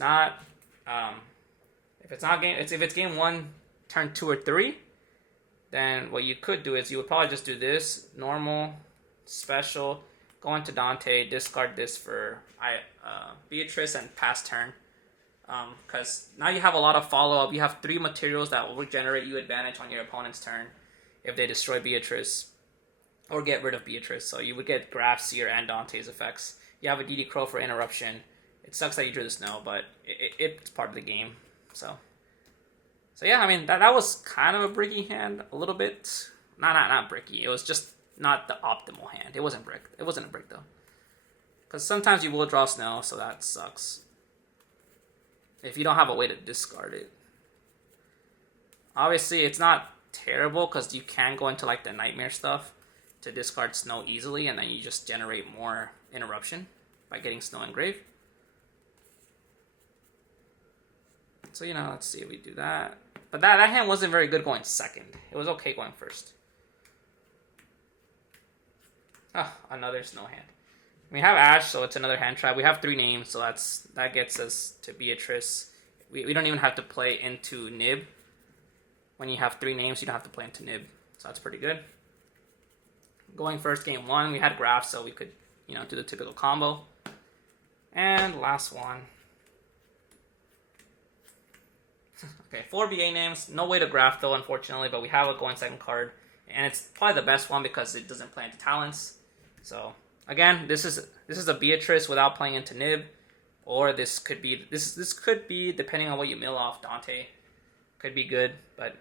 game 1, turn 2 or 3, then what you could do is you would probably just do this, normal, special, go into Dante, discard this for Beatrice, and pass turn. Because now you have a lot of follow-up. You have 3 materials that will generate you advantage on your opponent's turn if they destroy Beatrice or get rid of Beatrice. So you would get Graf, Seer, and Dante's effects. You have a DD Crow for interruption. It sucks that you drew the snow, but it's part of the game. So yeah, I mean, that was kind of a bricky hand, a little bit. Not bricky. It was just not the optimal hand. It wasn't brick. It wasn't a brick, though. Because sometimes you will draw snow, so that sucks. If you don't have a way to discard it. Obviously, it's not terrible, because you can go into, like, the nightmare stuff to discard snow easily, and then you just generate more interruption by getting snow engraved. So, you know, let's see if we do that. But that hand wasn't very good going second. It was okay going first. Oh, another snow hand. We have Ash, so it's another hand trap. We have 3 names, so that gets us to Beatrice. We don't even have to play into Nib. When you have 3 names, you don't have to play into Nib. So that's pretty good. Going first, game 1, we had Graf, so we could, you know, do the typical combo. And last one. Okay, 4 BA names. No way to Graf, though, unfortunately, but we have a going second card. And it's probably the best one because it doesn't play into talents. So, again, this is a Beatrice without playing into Nib. Or this could be, depending on what you mill off, Dante. Could be good, but,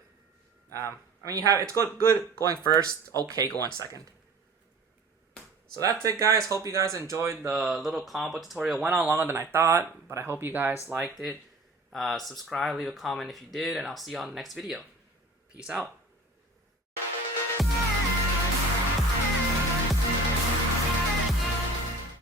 I mean, it's good going first, okay going second. So that's it, guys. Hope you guys enjoyed the little combo tutorial. Went on longer than I thought, but I hope you guys liked it. Subscribe, leave a comment if you did, and I'll see you on the next video. Peace out.